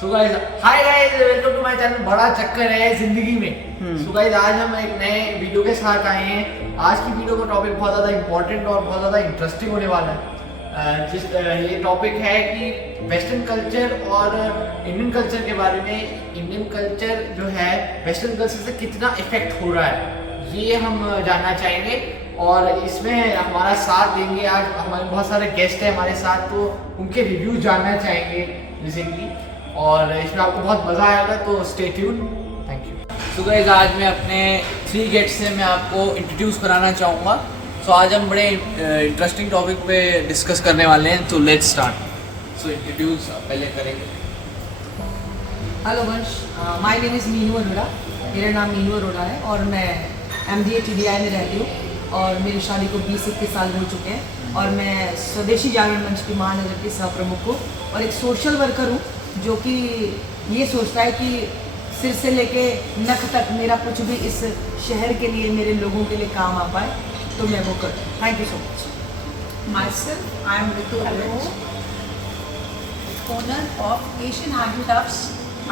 So guys, hi guys, welcome to my channel. बड़ा चक्कर है जिंदगी में। सो गाइस, आज हम एक नए वीडियो के साथ आए हैं। आज की वीडियो का टॉपिक बहुत ज़्यादा इंपॉर्टेंट और बहुत ज़्यादा इंटरेस्टिंग होने वाला है। ये टॉपिक है कि वेस्टर्न कल्चर और इंडियन कल्चर के बारे में। इंडियन कल्चर जो है वेस्टर्न कल्चर से कितना इफेक्ट हो रहा है, ये हम जानना चाहेंगे। और इसमें हमारा साथ देंगे आज हमारे बहुत सारे गेस्ट हैं हमारे साथ, तो उनके रिव्यूज जानना चाहेंगे जैसे कि, और इसमें आपको बहुत मज़ा आएगा, तो stay tuned. Thank you. So guys, आज मैं अपने 3 गेस्ट से मैं आपको इंट्रोड्यूस कराना चाहूँगा। सो आज हम बड़े इंटरेस्टिंग टॉपिक पे डिस्कस करने वाले हैं, तो लेट्स स्टार्ट। सो इंट्रोड्यूस पहले करेंगे। हेलो वंश, my name is Meenu Arora. मेरा नाम मीनू अरोड़ा है और मैं MDA TDI में रहती हूँ और मेरी शादी को 20-21 साल हो चुके हैं। और मैं स्वदेशी जागरण मंच की महानगर की सह प्रमुख हूँ और एक सोशल वर्कर हूँ जो कि ये सोचता है कि सिर से लेके नख तक मेरा कुछ भी इस शहर के लिए, मेरे लोगों के लिए काम आ पाए, तो मैं वो करती हूँ। Thank you so much. Myself, I am Ritu Rich, owner of Asian Handicrafts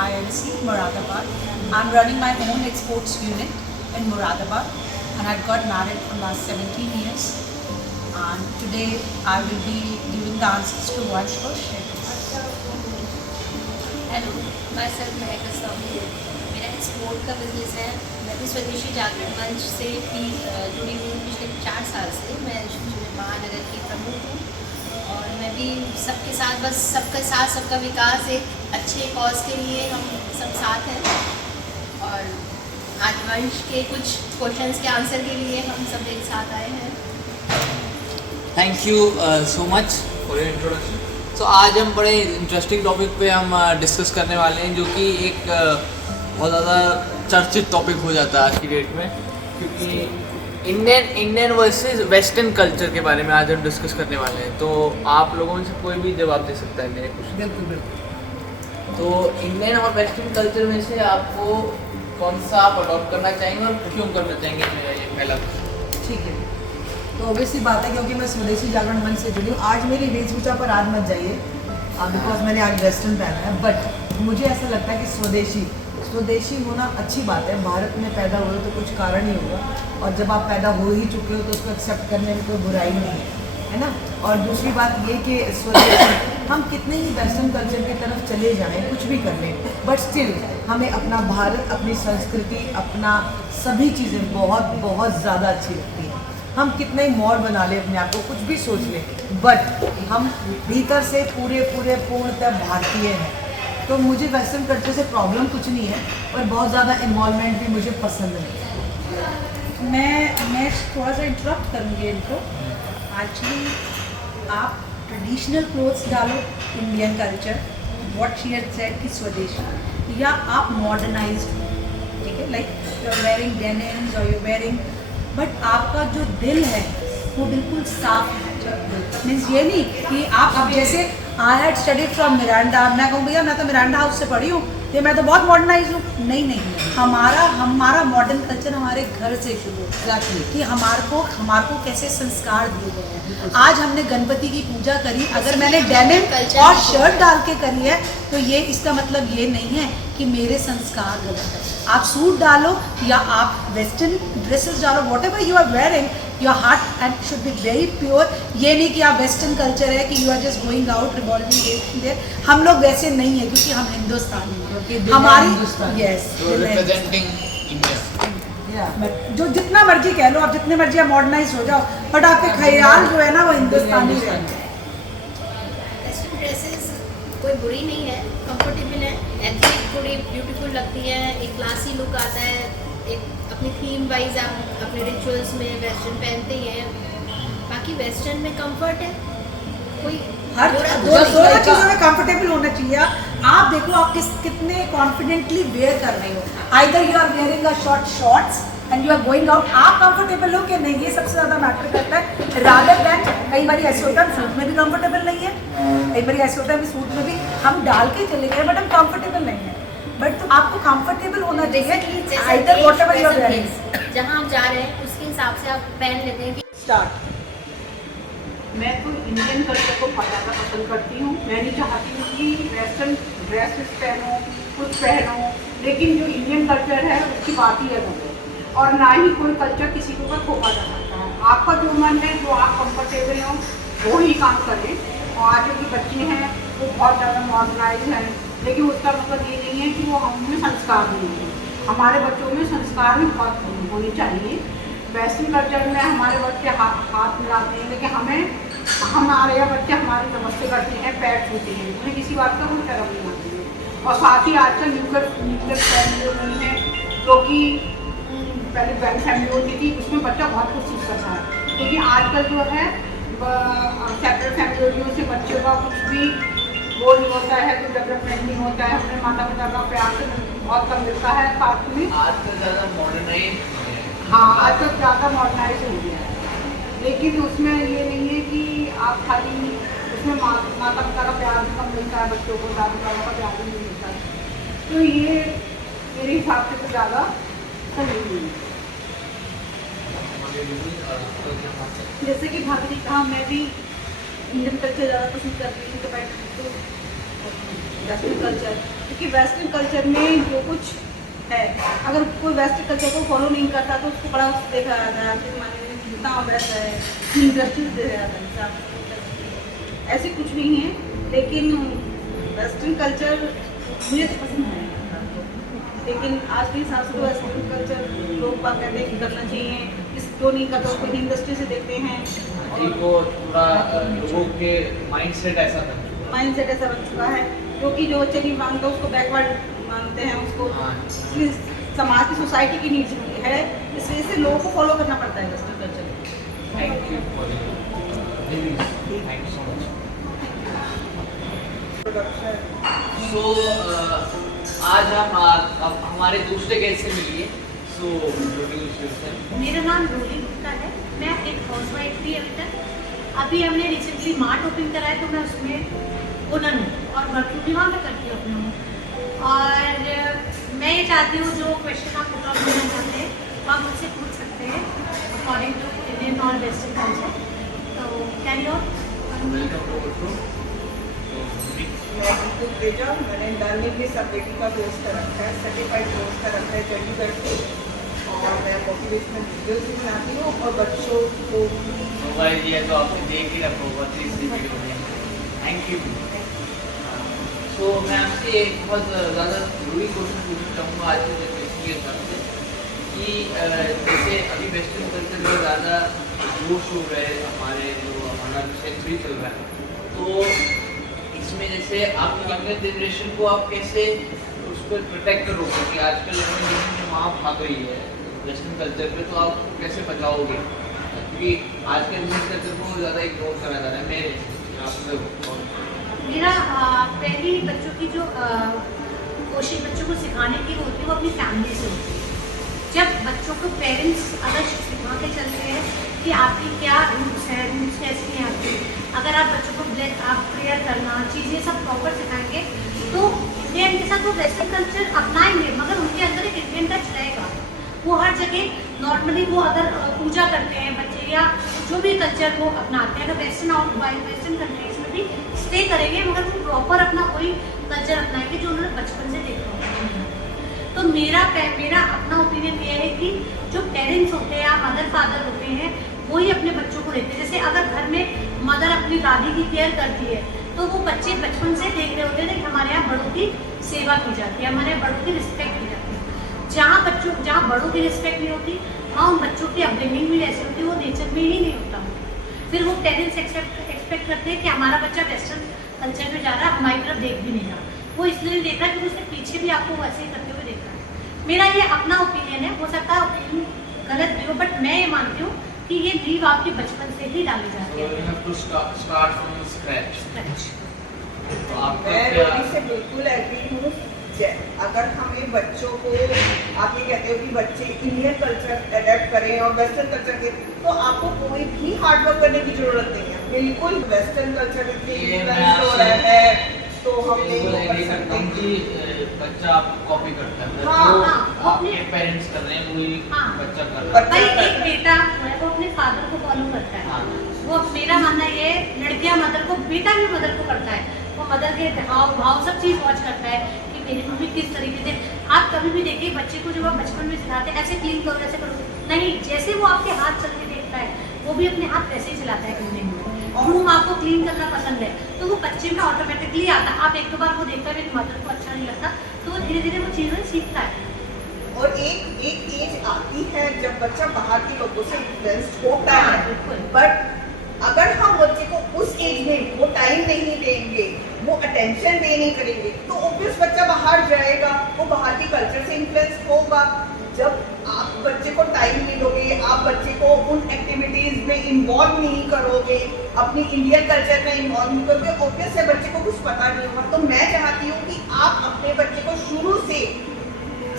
ILC, Moradabad. I am running my own exports unit in Moradabad, and I got married for last 17 years. And today I will be giving the answers to one question. Hello, मैं sir महक अस्तामी। मेरा export का business है। मैं भी स्वदेशी जागरण मंच से भी जुड़ी हुई हूँ पिछले 4 साल से। मैं महानगर की प्रमुख हूँ और मैं भी सबके साथ, बस सबका साथ सबका विकास, एक अच्छे कॉज के लिए हम सब साथ हैं। और आज वंश के कुछ क्वेश्चंस के आंसर के लिए हम सब एक साथ आए हैं। Thank you so much for your introduction. तो आज हम बड़े इंटरेस्टिंग टॉपिक पे हम डिस्कस करने वाले हैं, जो कि एक बहुत ज़्यादा चर्चित टॉपिक हो जाता है आज की डेट में, क्योंकि इंडियन वर्सेस वेस्टर्न कल्चर के बारे में आज हम डिस्कस करने वाले हैं। तो आप लोगों में से कोई भी जवाब दे सकता है मेरे क्वेश्चन। बिल्कुल बिल्कुल। तो इंडियन और वेस्टर्न कल्चर में से आपको कौन सा आप अडॉप्ट करना चाहेंगे और क्यों करना चाहेंगे, मेरा ये पहला क्वेश्चन। ठीक है, तो ऑब्वियसली बात है क्योंकि मैं स्वदेशी जागरण मंच से जुड़ी हूँ। आज मेरी वेशभूषा पर आज मत जाइए बिकॉज मैंने आज वेस्टर्न पहना है, बट मुझे ऐसा लगता है कि स्वदेशी होना अच्छी बात है। भारत में पैदा हुए तो कुछ कारण ही होगा, और जब आप पैदा हो ही चुके हो तो उसको एक्सेप्ट करने में कोई बुराई नहीं है ना। और दूसरी बात ये कि स्वदेशी, हम कितने ही वेस्टर्न कल्चर की तरफ चले जाएं, कुछ भी कर लें, बट स्टिल हमें अपना भारत, अपनी संस्कृति, अपना सभी चीज़ें बहुत बहुत ज़्यादा अच्छी लगती हैं। हम कितने ही मॉड बना ले अपने आप को, कुछ भी सोच ले, बट हम भीतर से पूर्णतः भारतीय हैं। तो मुझे वेस्टर्न कल्चर से प्रॉब्लम कुछ नहीं है, और बहुत ज़्यादा इन्वॉल्वमेंट भी मुझे पसंद नहीं है। मैं थोड़ा सा इंटरप्ट करूँगी इनको। एक्चुअली आप ट्रेडिशनल क्लोथ्स डालो, Indian culture, what she had said कि स्वदेशी, या आप मॉडर्नाइज्ड, ठीक है, like you are wearing denims और यू वेयरिंग, बट आपका जो दिल है वो बिल्कुल साफ है। मीन्स ये नहीं कि आप अब जैसे I had studied from Miranda, मैं कहूँ भैया मैं तो मिरांडा हाउस से पढ़ी हूँ, ये मैं तो बहुत मॉडर्नाइज हूँ। नहीं, हमारा मॉडर्न कल्चर हमारे घर से शुरू होता है कि हमारे को कैसे संस्कार दिए गए हैं। आज हमने गणपति की पूजा करी, अगर मैंने डेनिम और शर्ट डाल के करी है तो ये इसका मतलब ये नहीं है कि मेरे संस्कार गलत है। आप सूट डालो या आप वेस्टर्न ड्रेसेस डालो, what you are wearing, your heart and should be very pure. ये नहीं कि आप वेस्टर्न कल्चर है कि you are just going out revolving there. हम लोग वैसे नहीं है क्योंकि हम हिंदुस्तानी हैं। हमारी यस, जो जितना मर्जी कह लो आप, जितने मर्जी आप मॉडर्नाइज हो जाओ, बट आपके ख्याल जो है ना वो हिंदुस्तानी है। वेस्टर्न ड्रेसेस कोई बुरी नहीं है, कंफर्टेबल है, एथनिक थोड़ी ब्यूटीफुल लगती है, एक क्लासी लुक आता है, एक अपनी थीम वाइज आप अपने रिचुअल्स में वेस्टर्न पहनते ही हैं। बाकी वेस्टर्न में कंफर्ट है, कोई हर दोनों चीज़ों में कंफर्टेबल होना चाहिए। आप देखो आप कितने कॉन्फिडेंटली वेयर कर रहे हो। Either you are wearing a shorts and you are going out, आप कंफर्टेबल हो कि नहीं, ये सबसे ज़्यादा मैटर करता है। रादर दैन कई बार ऐसे होता है सूट में भी कंफर्टेबल नहीं है, कई बार ऐसे होता है सूट में भी हम डाल के चले गए बट हम कंफर्टेबल नहीं है। बट तो आपको कंफर्टेबल होना चाहिए। Either whatever you are wearing, जहाँ आप जा रहे हैं उसके हिसाब से आप पहन लेते हैं कि स्टार्ट। मैं तो इंडियन कल्चर को ज़्यादा पसंद करती हूँ। मैं नहीं चाहती हूँ कि वेस्टर्न ड्रेसेस पहनो, कुछ पहनो, लेकिन जो इंडियन कल्चर है उसकी बात ही अलग है। और ना ही कोई कल्चर किसी के ऊपर थोपा जा सकता है। आपका जो मन है, जो आप कंफर्टेबल हो, वो ही काम करें। और आज के बच्चे हैं वो बहुत ज़्यादा मॉडर्नाइज हैं, लेकिन उसका मतलब ये नहीं है कि वो हमें संस्कार नहीं है। हमारे बच्चों में संस्कार भी बहुत होने चाहिए। वेस्टर्न कल्चर में हमारे बच्चे हाथ मिलाते हैं, लेकिन हमारे यहाँ बच्चे हमारी नमस्ते करते हैं, पैर छूते हैं, उन्हें किसी बात का कोई शर्म नहीं आती है। और साथ ही आजकल न्यूक्लियर फैमिली हुई है, जो कि पहले जॉइंट फैमिली होती थी, उसमें बच्चा बहुत कुछ सीख सकता है। लेकिन आजकल जो है सेपरेट फैमिलियों से बच्चों का कुछ भी वो नहीं होता है, कोई डेवलपमेंट नहीं होता है। अपने माता पिता का प्यार से बहुत कम मिलता है साथ में। आजकल ज़्यादा मॉडर्नाइज, हाँ, आजकल ज़्यादा मॉडर्नाइज हो गया है, लेकिन उसमें ये नहीं है कि आप खाली उसमें माता पिता का प्यार भी कम मिलता है, बच्चों को दादा दादा का प्यार भी नहीं मिलता है। तो ये मेरे हिसाब से तो ज़्यादा सही नहीं है। जैसे कि भाभी ने कहा, मैं भी इंडियन कल्चर ज़्यादा पसंद करती हूँ कंपेयर टू वेस्टर्न कल्चर, क्योंकि वेस्टर्न कल्चर में जो कुछ है, अगर कोई वेस्टर्न कल्चर को फॉलो नहीं करता तो उसको बड़ा देखा जाता है, आपके ज़माने में कितना वैसा है, इंडस्ट्रीज दे जाता है, ऐसे कुछ नहीं है। लेकिन वेस्टर्न कल्चर मुझे तो पसंद है, लेकिन आज के हिसाब से तो वेस्टर्न कल्चर लोग बात कहते हैं कि करना चाहिए, इस जो नहीं करता उसको इंडस्ट्री से देखते हैं। को थोड़ा लोगों के माइंडसेट ऐसा था, माइंडसेट ऐसा बन चुका है, क्योंकि जो बच्चे नहीं मांगता उसको बैकवर्ड मानते हैं, उसको समाज की सोसाइटी की नीड्स है, इस वजह से लोगों को फॉलो करना पड़ता है western culture. Thank you for thank you so much. So आज हम अब हमारे दूसरे गेस्ट से मिलिए। सो मेरा नाम रोली गुप्ता है, मैं एक हाउसवाइफ थी अभी तक। अभी हमने रिसेंटली मार्ट ओपन करा है, तो मैं उसमें ओनर हूँ और वर्किंग भी वहाँ पर करती हूँ अपना। और मैं ये चाहती हूँ जो क्वेश्चन आप पुट करना चाहते हैं वो आप मुझसे पूछ सकते हैं अकॉर्डिंग टू इंडियन और वेस्टर्न कल्चर। तो कैन यू मैंने लर्निंग में सब्जेक्ट का कोर्स कर रखा है, सर्टिफाइड कोर्स कर रखा है चंडीगढ़ से, और मैं मोटिवेशनल वीडियोस भी बनाती हूँ और बच्चों को मोबाइल दिया तो आपने देख ही रखा होगा तीसरी वीडियो में। Thank you. सो मैं आपसे एक बहुत ज़्यादा जरूरी क्वेश्चन पूछना चाहूँगा आज के जनरेशन के हिसाब से कि जैसे अभी वेस्टर्न कल्चर में ज़्यादा जोश हो रहा है, हमारा सेंचुरी चल रहा है, तो इसमें जैसे आप यंगर जनरेशन को आप कैसे उसको प्रोटेक्ट करोगे कि आजकल जनरेशन जो वहाँ भाग रही है वेस्टर्न कल्चर पे, तो आप कैसे बचाओगे? क्योंकि आजकल इंडियन कल्चर को ज़्यादा इग्नोर करा जा रहा है मेरे मेरा पहली बच्चों की जो कोशिश बच्चों को सिखाने की होती है वो अपनी फैमिली से होती है। जब बच्चों को पेरेंट्स अगर सिखा के चलते हैं कि आपकी क्या रूट्स है, रूट्स कैसी हैं आपकी, अगर आप बच्चों को आप प्रेयर करना चीज़ें सब प्रॉपर सिखाएंगे तो इंडियन के साथ वो वेस्टर्न कल्चर अपनाएंगे, मगर उनके अंदर एक इंडियन टच रहेगा। वो हर जगह नॉर्मली वो अगर पूजा करते हैं बच्चे या जो भी कल्चर वो अपनाते हैं, अगर वेस्टर्न आउट वेस्टर्न कंट्रीज में भी स्टे करेंगे, मगर वो प्रॉपर अपना वही कल्चर अपनाएंगे जो उन्होंने बचपन से देखा होगा। तो मेरा अपना ओपिनियन ये है कि जो पेरेंट्स होते हैं या मदर फादर होते हैं वही अपने बच्चों को देते हैं। जैसे अगर घर में मदर अपनी दादी की केयर करती है तो वो बच्चे बचपन से देख रहे होते हैं कि हमारे यहाँ बड़ों की सेवा की जाती है, हमारे यहाँ बड़ों की रिस्पेक्ट की जाती है। जहाँ बड़ों की रिस्पेक्ट नहीं होती वहाँ उन बच्चों की अपब्रिंगिंग भी ऐसी होती है, वो नेचर में ही नहीं होता। फिर वो पेरेंट्स एक्सपेक्ट करते हैं कि हमारा बच्चा वेस्टर्न कल्चर में जा रहा है, हमारी तरफ देख भी नहीं रहा। वो इसलिए नहीं देख रहा क्योंकि उसने पीछे भी आपको वैसे ही करते हुए देखा है। मेरा ये अपना ओपिनियन है, हो सकता है ओपिनियन गलत भी हो, बट मैं ये मानती हूँ कि ये नींव आपके बचपन से ही डाली जाती है। तो आपका मैं क्या रोटी से बिल्कुल एग्री हूँ। अगर हमें बच्चों को, आप ये कहते हो कि बच्चे इंडियन कल्चर अडेप्ट करें और वेस्टर्न कल्चर के, तो आपको कोई भी हार्ड वर्क करने की जरूरत नहीं है। बिल्कुल वेस्टर्न कल्चर इन्फ्लुएंस हो रहा है तो हम नहीं कर सकते कि बच्चा आपको कॉपी करता है, हाँ, जो हाँ, आपके पेरेंट्स कर रहे हैं वही हाँ, बच्चा कर रहा है। भाई एक बेटा जो है वो अपने फादर को फॉलो करता है। हाँ। वो मेरा मानना ये है, लड़कियां मदर को, बेटा भी मदर को करता है। वो मदर के हाव भाव सब चीज़ वॉच करता है कि मेरी मम्मी किस तरीके से। आप कभी भी देखिए बच्चे को जब आप बचपन में सिखाते हैं ऐसे क्लीन करो ऐसे करो, नहीं, जैसे वो आपके हाथ चलते देखता है वो भी अपने हाथ वैसे ही चलाता है क्लीनिंग में। रूम आपको क्लीन करना पसंद है तो वो बच्चे में ऑटोमेटिकली आता है। आप एक दो बार वो देखता है मेरी मदर को अच्छा नहीं लगता तो वो धीरे धीरे वो चीज़ें सीखता है। और एक एज आती है जब बच्चा बाहर के लोगों से इन्फ्लुएंस होता हाँ, है, बिल्कुल। बट अगर हम बच्चे को उस एज में वो टाइम नहीं देंगे, वो अटेंशन पे नहीं करेंगे, तो ऑब्वियस बच्चा बाहर जाएगा, वो बाहर की कल्चर से इन्फ्लुएंस होगा। जब आप बच्चे को टाइम नहीं दोगे, आप बच्चे को उन एक्टिविटीज में इन्वॉल्व नहीं करोगे, अपनी इंडियन कल्चर में इन्वॉल्व नहीं करोगे, ऑब्वियस है बच्चे को कुछ पता नहीं होगा। तो मैं चाहती हूँ कि आप अपने बच्चे को शुरू से,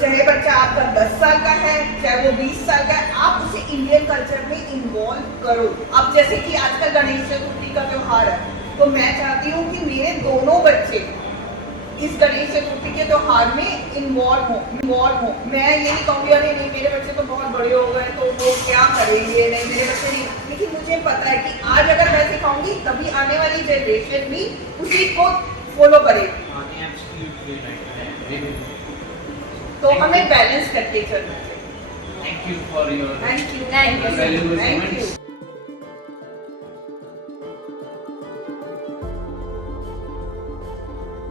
चाहे बच्चा आपका 10 साल का है चाहे वो 20 साल का है, आप उसे इंडियन कल्चर में इन्वॉल्व करो। अब जैसे कि आजकल गणेश चतुर्थी का त्योहार है, तो मैं चाहती हूँ कि मेरे दोनों बच्चे इस गणेश चतुर्थी के त्योहार में इन्वॉल्व हो। मैं ये नहीं कहूँगी अरे नहीं मेरे बच्चे तो बहुत बड़े हो गए तो वो क्या करेंगे, नहीं मेरे बच्चे नहीं, लेकिन मुझे पता है कि आज अगर मैं सिखाऊंगी तभी आने वाली जनरेशन भी उसी को फॉलो करेगी। तो हमें बैलेंस करके चलना चाहिए। Thank you for your thank you Thank you. valuable thank comments. You.